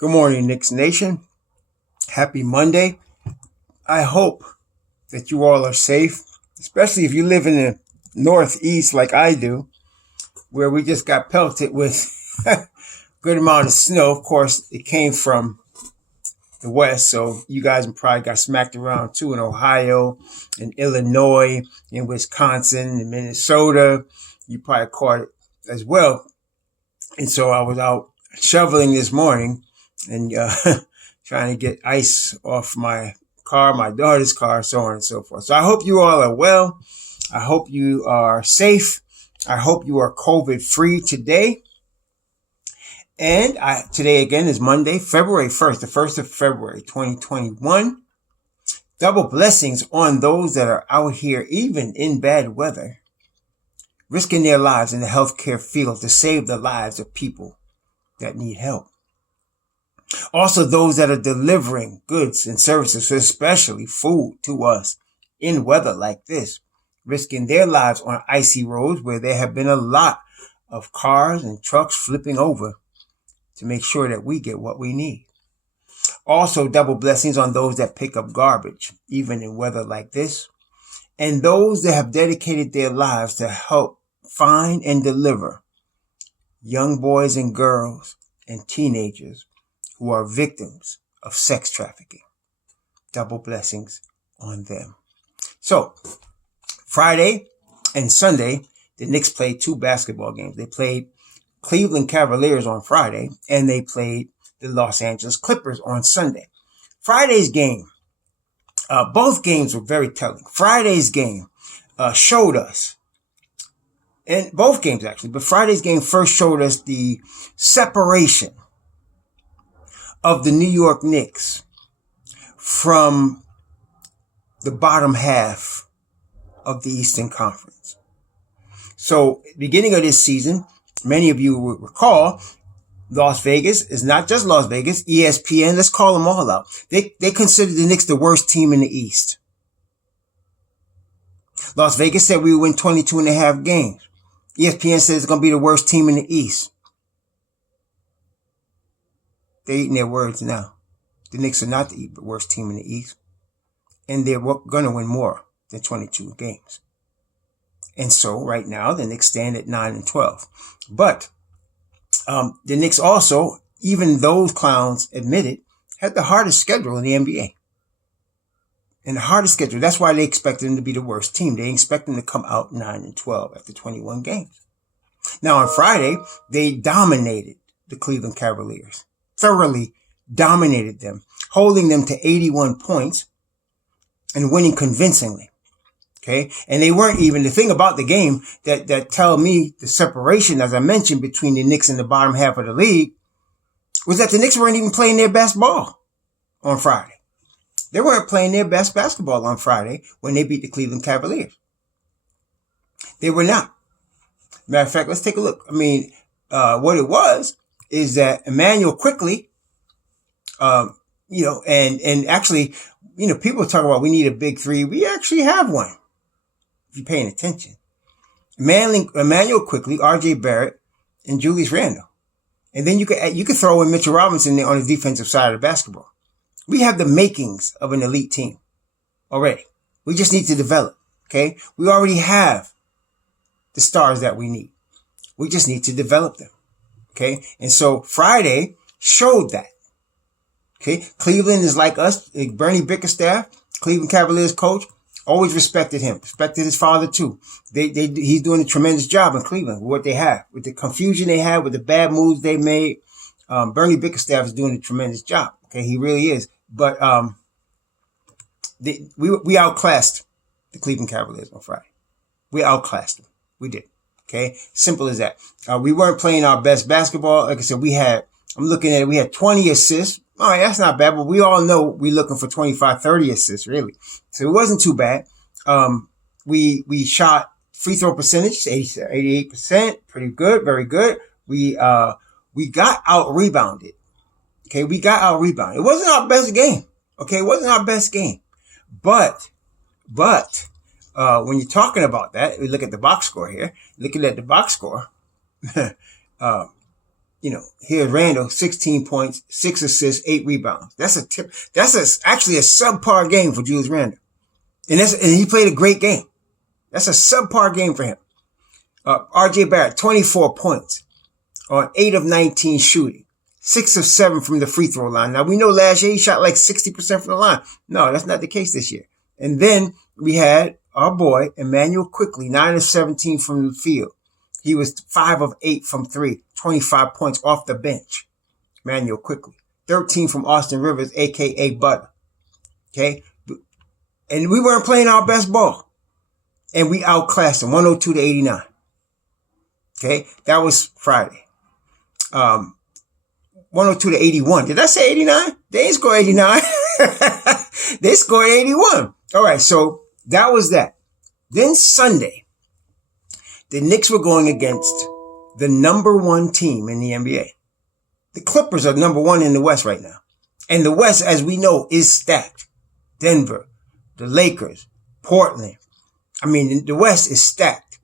Good morning, Knicks Nation. Happy Monday. I hope that you all are safe, especially if you live in the Northeast like I do, where we just got pelted with a good amount of snow. Of course, it came from the West, so you guys probably got smacked around too in Ohio, in Illinois, in Wisconsin, in Minnesota. You probably caught it as well. And so I was out shoveling this morning and trying to get ice off my car, my daughter's car, so on and so forth. So I hope you all are well. I hope you are safe. I hope you are COVID free today. And today again is Monday, February 1st, the 1st of February, 2021. Double blessings on those that are out here, even in bad weather, risking their lives in the healthcare field to save the lives of people that need help. Also, those that are delivering goods and services, especially food, to us in weather like this, risking their lives on icy roads where there have been a lot of cars and trucks flipping over to make sure that we get what we need. Also, double blessings on those that pick up garbage, even in weather like this, and those that have dedicated their lives to help find and deliver young boys and girls and teenagers who are victims of sex trafficking. Double blessings on them. So, Friday and Sunday, the Knicks played two basketball games. They played Cleveland Cavaliers on Friday, and they played the Los Angeles Clippers on Sunday. Friday's game, both games were very telling. Friday's game showed us, and both games actually, but Friday's game first showed us the separation of the New York Knicks from the bottom half of the Eastern Conference. So, beginning of this season, many of you will recall, Las Vegas is not just Las Vegas, ESPN, let's call them all out. They consider the Knicks the worst team in the East. Las Vegas said we would win 22 and a half games. ESPN says it's going to be the worst team in the East. They're eating their words now. The Knicks are not the worst team in the East. And they're going to win more than 22 games. And so right now, the Knicks stand at 9-12. But the Knicks also, even those clowns admitted, had the hardest schedule in the NBA. And the hardest schedule. That's why they expected them to be the worst team. They expect them to come out 9-12 after 21 games. Now on Friday, they dominated the Cleveland Cavaliers. Thoroughly dominated them, holding them to 81 points and winning convincingly. Okay. And they weren't even, the thing about the game that tell me the separation, as I mentioned, between the Knicks and the bottom half of the league was that the Knicks weren't even playing their best ball on Friday. They weren't playing their best basketball on Friday when they beat the Cleveland Cavaliers. They were not. Matter of fact, let's take a look. I mean, what it was is that Emmanuel quickly, and actually, people talk about we need a big three. We actually have one, if you're paying attention. Emmanuel quickly, R.J. Barrett, and Julius Randle. And then you could throw in Mitchell Robinson there on the defensive side of the basketball. We have the makings of an elite team already. We just need to develop, okay? We already have the stars that we need. We just need to develop them, okay? And so Friday showed that, okay? Cleveland is like us. Bernie Bickerstaff, Cleveland Cavaliers coach, always respected him, respected his father too. He's doing a tremendous job in Cleveland with what they have, with the confusion they had, with the bad moves they made. Bernie Bickerstaff is doing a tremendous job. Okay, he really is. But we outclassed the Cleveland Cavaliers on Friday. We outclassed them. We did. Okay, simple as that. We weren't playing our best basketball. Like I said, I'm looking at it, we had 20 assists. All right, that's not bad, but we all know we're looking for 25, 30 assists, really. So it wasn't too bad. We shot free throw percentage, 88%, pretty good, very good. We got out rebounded. Okay, we got out rebounded. It wasn't our best game. Okay, it wasn't our best game. But when you're talking about that, we look at the box score here. Looking at the box score, here's Randall, 16 points, 6 assists, 8 rebounds. That's actually a subpar game for Julius Randle. And he played a great game. That's a subpar game for him. RJ Barrett, 24 points on 8 of 19 shooting, 6 of 7 from the free throw line. Now we know last year he shot like 60% from the line. No, that's not the case this year. And then we had our boy, Emmanuel Quickley, 9 of 17 from the field. He was 5 of 8 from 3, 25 points off the bench. Emmanuel Quickley. 13 from Austin Rivers, a.k.a. Butter. Okay? And we weren't playing our best ball. And we outclassed them, 102 to 89. Okay? That was Friday. 102 to 81. Did I say 89? They ain't scored 89. They scored 81. All right, so that was that. Then Sunday, the Knicks were going against the number 1 team in the NBA. The Clippers are number 1 in the West right now. And the West, as we know, is stacked. Denver, the Lakers, Portland. I mean, the West is stacked.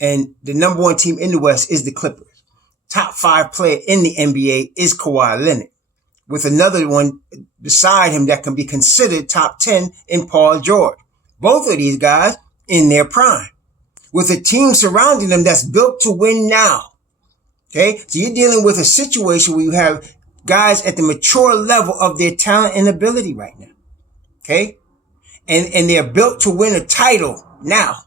And the number 1 team in the West is the Clippers. Top 5 player in the NBA is Kawhi Leonard, with another one beside him that can be considered top 10 in Paul George. Both of these guys in their prime, with a team surrounding them that's built to win now. Okay? So you're dealing with a situation where you have guys at the mature level of their talent and ability right now. Okay? And they're built to win a title now.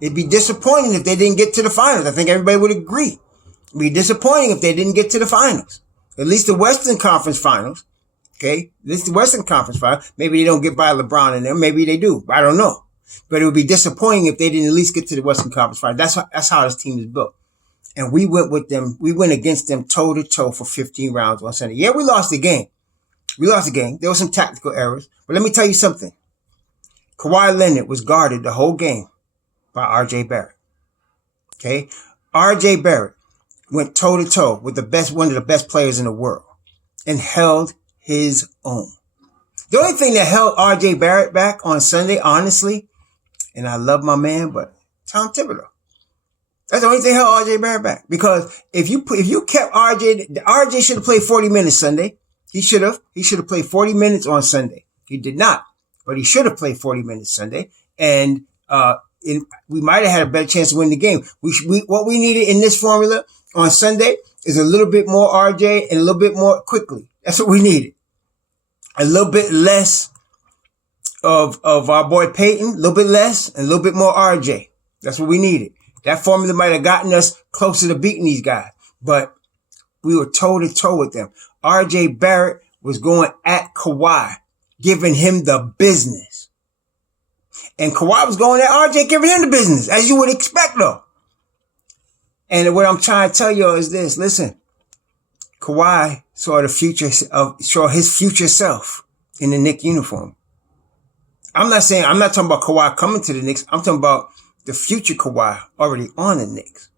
It'd be disappointing if they didn't get to the finals. I think everybody would agree. It'd be disappointing if they didn't get to the finals. At least the Western Conference Finals. Okay? At least the Western Conference Finals. Maybe they don't get by LeBron in them. Maybe they do. I don't know. But it would be disappointing if they didn't at least get to the Western Conference Finals. That's how this team is built. And we went against them toe to toe for 15 rounds on Sunday. Yeah, we lost the game. There were some tactical errors. But let me tell you something. Kawhi Leonard was guarded the whole game by RJ Barrett. Okay? RJ Barrett went toe to toe with one of the best players in the world and held his own. The only thing that held RJ Barrett back on Sunday, honestly, and I love my man, but Tom Thibodeau. That's the only thing that held RJ Barrett back. Because if you kept RJ should have played 40 minutes Sunday. He should have played 40 minutes on Sunday. He did not, but he should have played 40 minutes Sunday. And, we might have had a better chance to win the game. What we needed in this formula on Sunday is a little bit more RJ and a little bit more Quickley. That's what we needed. A little bit less of our boy Peyton, a little bit less, and a little bit more RJ. That's what we needed. That formula might have gotten us closer to beating these guys, but we were toe to toe with them. RJ Barrett was going at Kawhi, giving him the business. And Kawhi was going at RJ, giving him the business, as you would expect though. And what I'm trying to tell you is this. Listen, Kawhi saw his future self in the Knicks uniform. I'm not talking about Kawhi coming to the Knicks. I'm talking about the future Kawhi already on the Knicks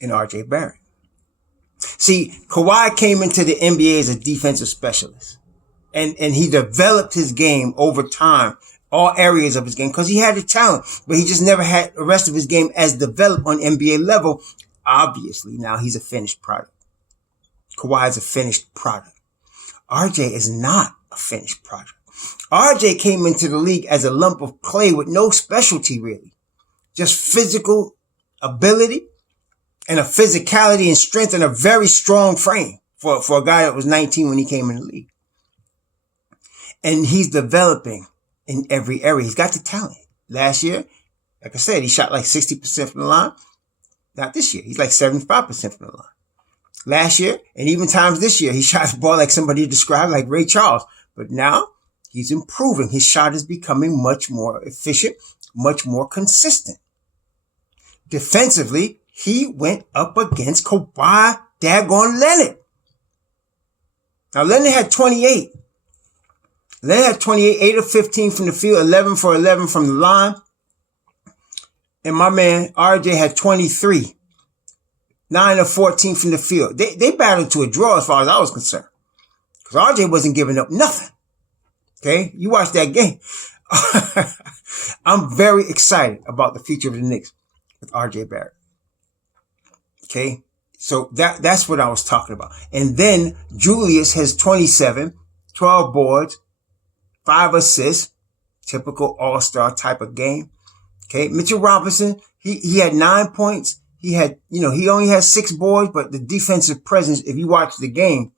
in RJ Barrett. See, Kawhi came into the NBA as a defensive specialist and he developed his game over time, all areas of his game, because he had the talent, but he just never had the rest of his game as developed on NBA level. Obviously, now he's a finished product. Kawhi is a finished product. RJ is not a finished product. RJ came into the league as a lump of clay with no specialty really. Just physical ability and a physicality and strength and a very strong frame for a guy that was 19 when he came in the league. And he's developing in every area. He's got the talent. Last year, like I said, he shot like 60% from the line. Not this year. He's like 75% from the line. Last year, and even times this year, he shot the ball like somebody described like Ray Charles. But now he's improving. His shot is becoming much more efficient, much more consistent. Defensively, he went up against Kawhi daggone Leonard. Now, Leonard had 28. Leonard had 28, 8 of 15 from the field, 11 for 11 from the line. And my man, RJ, had 23, 9 of 14 from the field. They battled to a draw as far as I was concerned. Because RJ wasn't giving up nothing. Okay? You watch that game. I'm very excited about the future of the Knicks with RJ Barrett. Okay? So that's what I was talking about. And then Julius has 27, 12 boards, 5 assists, typical all-star type of game. Okay. Mitchell Robinson, he had 9 points. He had, he only had 6 boards, but the defensive presence, if you watch the game,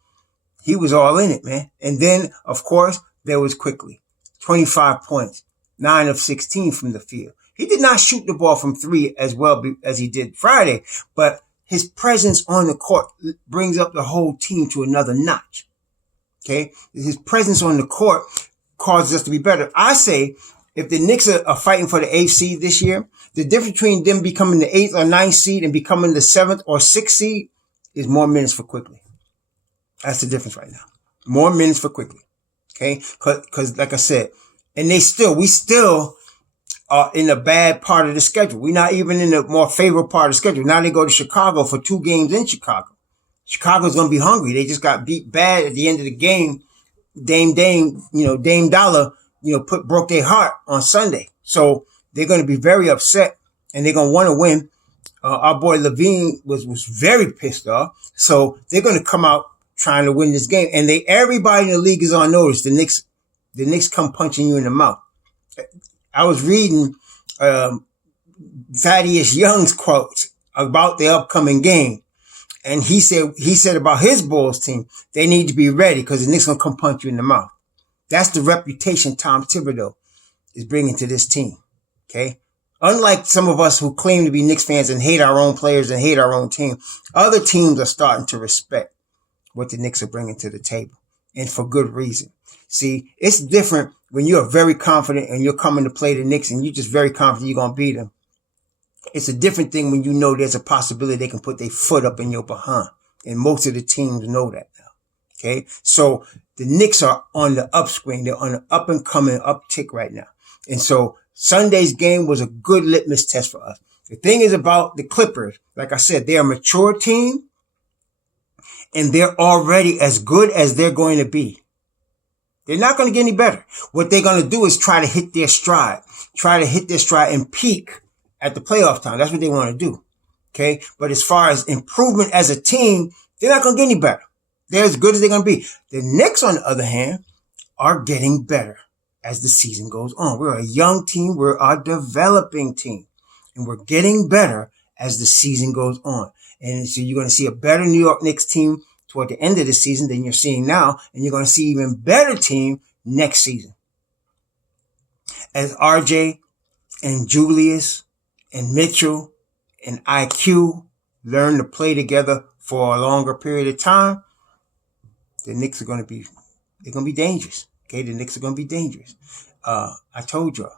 he was all in it, man. And then, of course, there was Quickly. 25 points, 9 of 16 from the field. He did not shoot the ball from 3 as well as he did Friday, but his presence on the court brings up the whole team to another notch. Okay. His presence on the court causes us to be better. I say if the Knicks are fighting for the 8th seed this year, the difference between them becoming the 8th or 9th seed and becoming the 7th or 6th seed is more minutes for Quickly. That's the difference right now. More minutes for Quickly. Okay. Cause like I said, and we still are in a bad part of the schedule. We're not even in the more favorable part of the schedule. Now they go to Chicago for 2 games in Chicago. Chicago's going to be hungry. They just got beat bad at the end of the game. Dame Dollar, broke their heart on Sunday. So they're going to be very upset and they're going to want to win. Our boy Levine was very pissed off. So they're going to come out trying to win this game. And everybody in the league is on notice. The Knicks come punching you in the mouth. I was reading Thaddeus Young's quotes about the upcoming game. And he said about his Bulls team, they need to be ready because the Knicks going to come punch you in the mouth. That's the reputation Tom Thibodeau is bringing to this team. Okay. Unlike some of us who claim to be Knicks fans and hate our own players and hate our own team, other teams are starting to respect what the Knicks are bringing to the table, and for good reason. See, it's different when you're very confident and you're coming to play the Knicks and you're just very confident you're going to beat them. It's a different thing when you know there's a possibility they can put their foot up in your behind. And most of the teams know that now. Okay. So the Knicks are on the upswing. They're on an up and coming uptick right now. And so Sunday's game was a good litmus test for us. The thing is about the Clippers, like I said, they're a mature team and they're already as good as they're going to be. They're not going to get any better. What they're going to do is try to hit their stride and peak at the playoff time. That's what they want to do. Okay. But as far as improvement as a team, they're not going to get any better. They're as good as they're going to be. The Knicks, on the other hand, are getting better as the season goes on. We're a young team. We're a developing team, and we're getting better as the season goes on. And so you're going to see a better New York Knicks team toward the end of the season than you're seeing now. And you're going to see even better team next season. As RJ and Julius and Mitchell and IQ learn to play together for a longer period of time, the Knicks are going to be dangerous. Okay. The Knicks are going to be dangerous. I told y'all,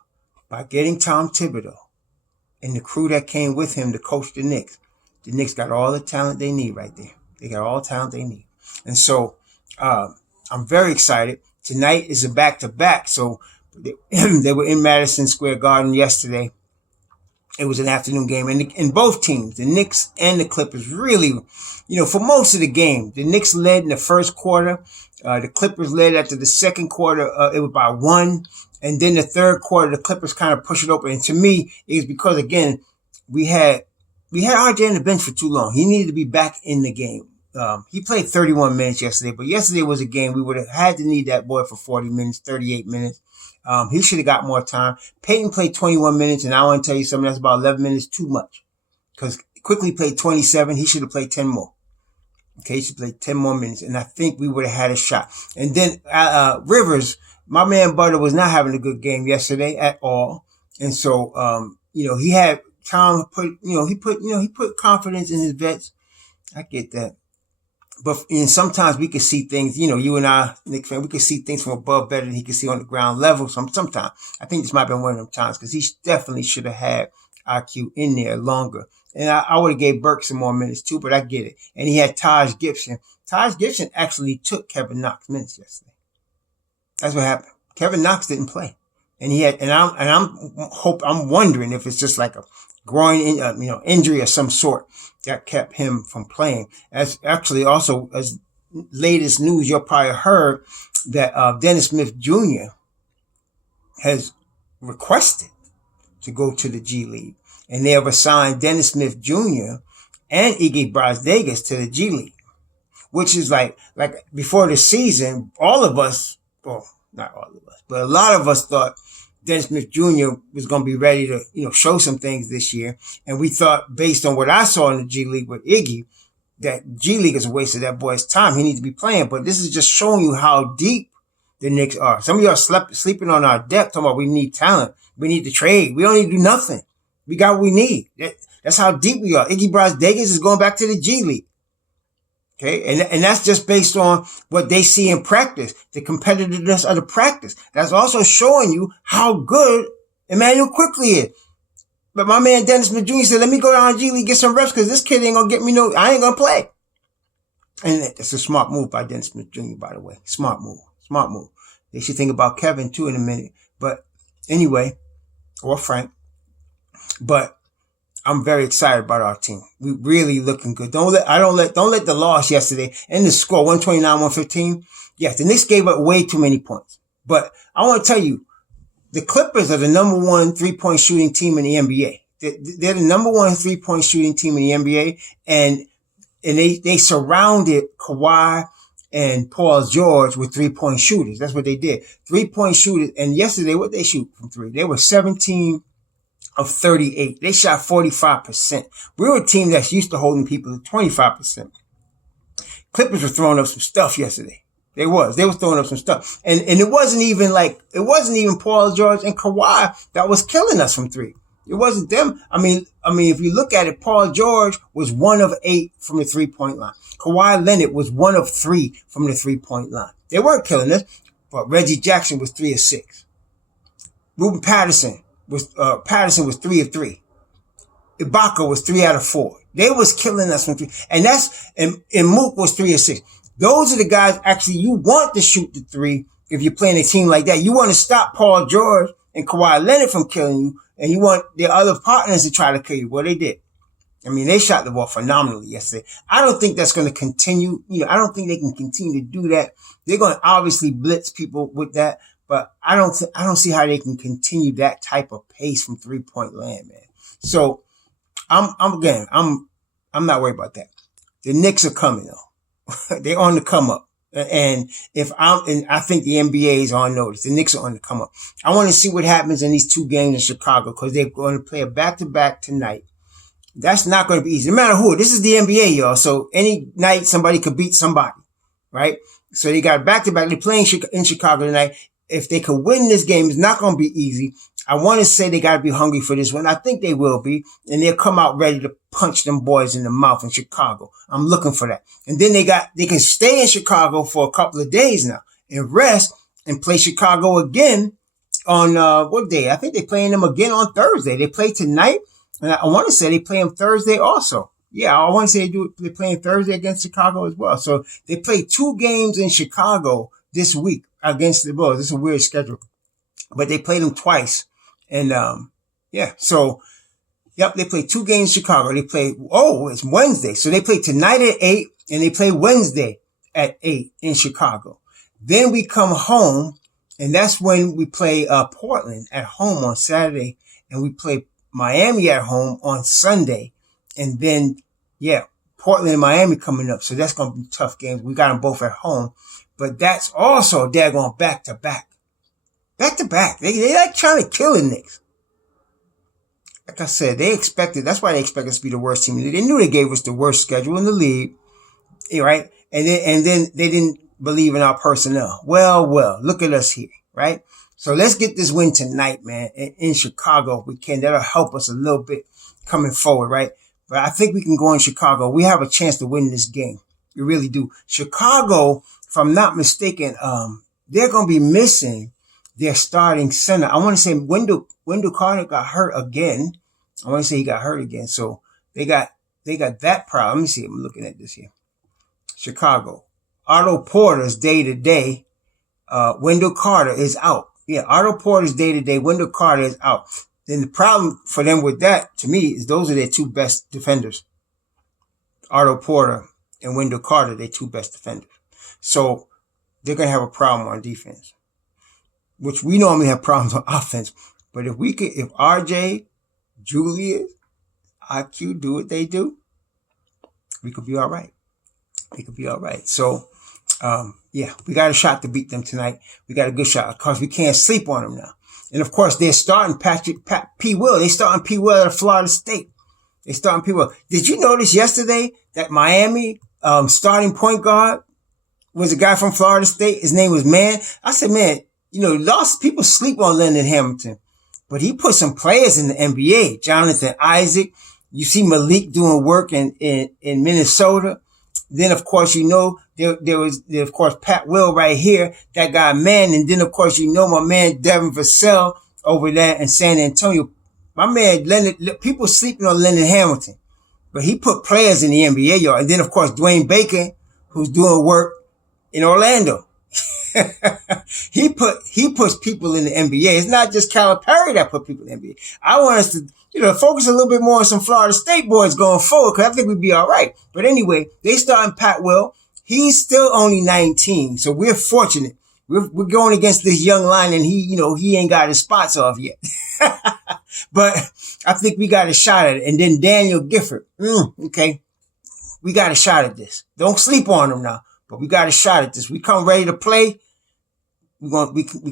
by getting Tom Thibodeau and the crew that came with him to coach the Knicks got all the talent they need right there. They got all the talent they need. And so, I'm very excited. Tonight is a back-to-back. So they were in Madison Square Garden yesterday. It was an afternoon game, and both teams, the Knicks and the Clippers, really, for most of the game, the Knicks led in the first quarter. The Clippers led after the second quarter. It was by 1. And then the third quarter, the Clippers kind of pushed it open. And to me, it was because, again, we had RJ on the bench for too long. He needed to be back in the game. He played 31 minutes yesterday, but yesterday was a game we would have had to need that boy for 40 minutes, 38 minutes. He should have got more time. Peyton played 21 minutes, and I want to tell you something, that's about 11 minutes too much. Because Quickly played 27. He should have played 10 more. Okay, he should play 10 more minutes, and I think we would have had a shot. And then Rivers, my man Butter, was not having a good game yesterday at all. And so, he had Tom he put confidence in his vets. I get that. But sometimes we can see things, you and I, Knicks fan, we can see things from above better than he can see on the ground level. Sometimes I think this might have been one of them times because he definitely should have had IQ in there longer. And I would have gave Burke some more minutes too, but I get it. And he had Taj Gibson. Taj Gibson actually took Kevin Knox minutes yesterday. That's what happened. Kevin Knox didn't play. And I'm wondering if it's just like a groin, injury of some sort that kept him from playing. As actually also as latest news, you'll probably heard that Dennis Smith Jr. has requested to go to the G League, and they have assigned Dennis Smith Jr. and Iggy Brazdegas to the G League, which is like before the season, all of us, well, not all of us, but a lot of us thought Dennis Smith Jr. was going to be ready to, show some things this year. And we thought, based on what I saw in the G League with Iggy, that G League is a waste of that boy's time. He needs to be playing. But this is just showing you how deep the Knicks are. Some of y'all sleeping on our depth, talking about we need talent. We need to trade. We don't need to do nothing. We got what we need. That's how deep we are. Iggy Brazdegas is going back to the G League. Okay, and that's just based on what they see in practice, the competitiveness of the practice. That's also showing you how good Emmanuel Quickly is. But my man Dennis Smith Jr. said, let me go down to G League, get some reps, because this kid ain't going to get me I ain't going to play. And it's a smart move by Dennis Smith Jr., by the way. Smart move. They should think about Kevin, too, in a minute. But anyway, or Frank. But I'm very excited about our team. We really looking good. Don't let the loss yesterday and the score 129-115. Yes, the Knicks gave up way too many points. But I want to tell you, the Clippers are the number one 3-point shooting team in the NBA. They're the number one 3-point shooting team in the NBA, and they surrounded Kawhi and Paul George with 3-point shooters. That's what they did. 3-point shooters. And yesterday, what they shoot from three? They were 17 of 38. They shot 45%. We were a team that's used to holding people to 25%. Clippers were throwing up some stuff yesterday. They were throwing up some stuff. And it wasn't even Paul George and Kawhi that was killing us from three. It wasn't them. I mean, if you look at it, Paul George was 1 of 8 from the 3-point line. Kawhi Leonard was 1 of 3 from the 3-point line. They weren't killing us, but Reggie Jackson was 3 of 6. Ruben Patterson was 3 of 3. Ibaka was 3 out of 4. They was killing us from 3. And Mook was 3 of 6. Those are the guys actually you want to shoot the 3 if you're playing a team like that. You want to stop Paul George and Kawhi Leonard from killing you, and you want their other partners to try to kill you. Well, they did. I mean, they shot the ball phenomenally yesterday. I don't think that's going to continue. I don't think they can continue to do that. They're going to obviously blitz people with that. But I don't see how they can continue that type of pace from 3-point land, man. So I'm not worried about that. The Knicks are coming though. They're on the come up. And I think the NBA is on notice. The Knicks are on the come up. I want to see what happens in these 2 games in Chicago, because they're going to play a back-to-back tonight. That's not going to be easy. No matter who. This is the NBA, y'all. So any night somebody could beat somebody, right? So they got back-to-back. They're playing in Chicago tonight. If they could win this game, it's not going to be easy. I want to say they got to be hungry for this one. I think they will be. And they'll come out ready to punch them boys in the mouth in Chicago. I'm looking for that. And then they can stay in Chicago for a couple of days now and rest and play Chicago again on, what day? I think they're playing them again on Thursday. They play tonight. And I want to say they play them Thursday also. Yeah, I want to say they're playing Thursday against Chicago as well. So they play 2 games in Chicago this week against the Bulls. This is a weird schedule, but they played them twice. And, so, they play 2 games in Chicago. It's Wednesday. So they play tonight at 8 and they play Wednesday at 8 in Chicago. Then we come home, and that's when we play, Portland at home on Saturday, and we play Miami at home on Sunday. And then, Portland and Miami coming up. So that's going to be tough games. We got them both at home. But that's also daggone back-to-back. Back-to-back. They like trying to kill the Knicks. Like I said, that's why they expect us to be the worst team. They knew they gave us the worst schedule in the league, right? And then they didn't believe in our personnel. Well, look at us here, right? So let's get this win tonight, man, in Chicago if we can. That'll help us a little bit coming forward, right? But I think we can go in Chicago. We have a chance to win this game. We really do. Chicago, if I'm not mistaken, they're going to be missing their starting center. I want to say Wendell Carter got hurt again. I want to say he got hurt again. So they got that problem. Let me see. I'm looking at this here. Chicago. Otto Porter's day to day. Wendell Carter is out. Yeah, Otto Porter's day to day. Wendell Carter is out. Then the problem for them with that, to me, is those are their 2 best defenders. Otto Porter and Wendell Carter, their 2 best defenders. So they're going to have a problem on defense, which we normally have problems on offense. But if RJ, Julius, IQ do what they do, We could be all right. We could be all right. So, yeah, we got a shot to beat them tonight. We got a good shot. Of course, we can't sleep on them now. And of course, they're starting P. Will. They starting P. Will out of Florida State. They starting P. Will. Did you notice yesterday that Miami starting point guard was a guy from Florida State? His name was Man. I said, man, lots of people sleep on Leonard Hamilton, but he put some players in the NBA. Jonathan Isaac. You see Malik doing work in Minnesota. Then, of course, there was, of course, Pat Will right here, that guy, man. And then, of course, my man, Devin Vassell over there in San Antonio. My man, Leonard, people sleeping on Leonard Hamilton, but he put players in the NBA, y'all. And then, of course, Dwayne Bacon, who's doing work in Orlando. He puts people in the NBA. It's not just Calipari that put people in the NBA. I want us to, focus a little bit more on some Florida State boys going forward, because I think we'd be all right. But anyway, they starting Pat Will. He's still only 19, so we're fortunate. We're going against this young line, and he ain't got his spots off yet. But I think we got a shot at it. And then Daniel Gifford. Okay. We got a shot at this. Don't sleep on him now, but we got a shot at this. We come ready to play. We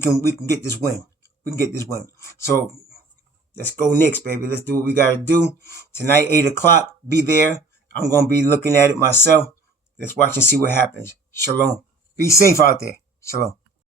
can get this win. We can get this win. So let's go Knicks, baby. Let's do what we got to do. Tonight, 8:00, be there. I'm going to be looking at it myself. Let's watch and see what happens. Shalom. Be safe out there. Shalom.